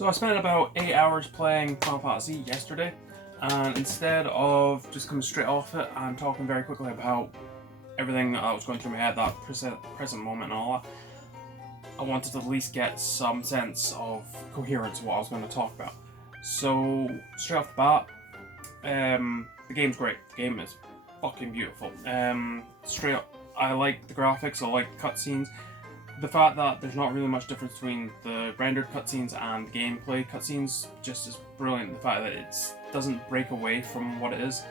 So I spent about 8 hours playing Final Fantasy yesterday, and instead of just coming straight off it and talking very quickly about everything that was going through my head, that present moment and all that, I wanted to at least get some sense of coherence of what I was going to talk about. So straight off the bat, the game's great. The game is fucking beautiful. Straight up, I like the graphics, I like the cutscenes. The fact that there's not really much difference between the rendered cutscenes and gameplay cutscenes just is brilliant. The fact that it doesn't break away from what it is.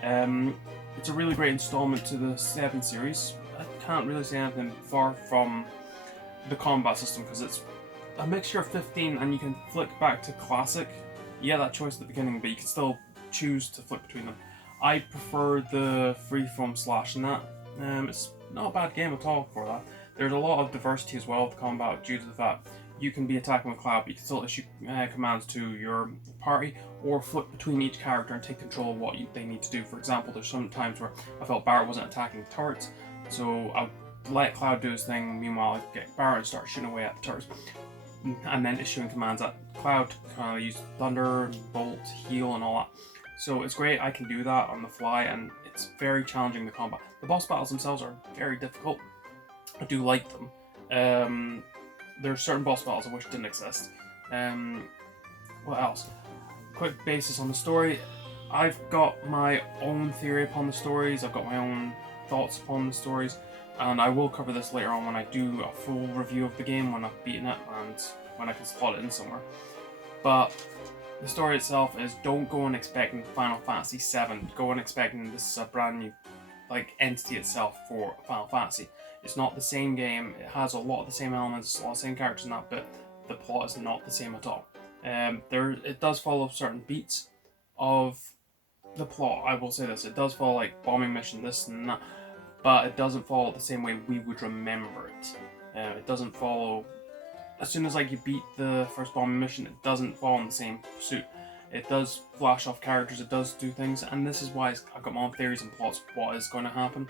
It's a really great installment to the 7 series. I can't really say anything far from the combat system because it's a mixture of 15 and you can flick back to classic. You get that choice at the beginning, but you can still choose to flick between them. I prefer the freeform slash in that. It's not a bad game at all for that. There's a lot of diversity as well with combat due to the fact you can be attacking with Cloud, but you can still issue commands to your party or flip between each character and take control of what they need to do. For example, there's some times where I felt Barret wasn't attacking turrets, so I would let Cloud do his thing, meanwhile I'd get Barret and start shooting away at the turrets. And then issuing commands at Cloud to kind of use Thunder, Bolt, Heal and all that. So it's great, I can do that on the fly, and it's very challenging, the combat. The boss battles themselves are very difficult. I do like them. There are certain boss battles I wish didn't exist. What else? Quick basis on the story. I've got my own theory upon the stories, I've got my own thoughts upon the stories, and I will cover this later on when I do a full review of the game, when I've beaten it and when I can slot it in somewhere. But the story itself is, don't go in expecting Final Fantasy VII. Go in expecting this is a brand new entity itself for Final Fantasy. It's not the same game, it has a lot of the same elements, a lot of the same characters in that, but the plot is not the same at all. It does follow certain beats of the plot, I will say this. It does follow like bombing mission, this and that, but it doesn't follow the same way we would remember it. It doesn't follow, as soon as you beat the first bombing mission, it doesn't follow in the same pursuit. It does flash off characters, it does do things, and this is why I've got my own theories and plots of what is going to happen.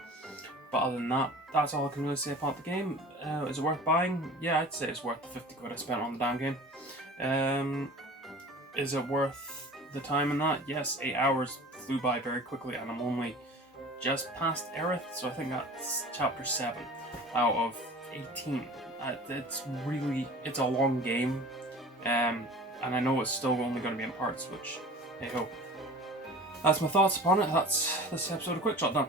But other than that, that's all I can really say about the game. Is it worth buying? Yeah, I'd say it's worth the 50 quid I spent on the damn game. Is it worth the time in that? Yes, 8 hours flew by very quickly, and I'm only just past Aerith, so I think that's chapter 7 out of 18. It's a long game, and I know it's still only going to be in parts, which, hey ho. That's my thoughts upon it. That's this episode of Quick Shot done.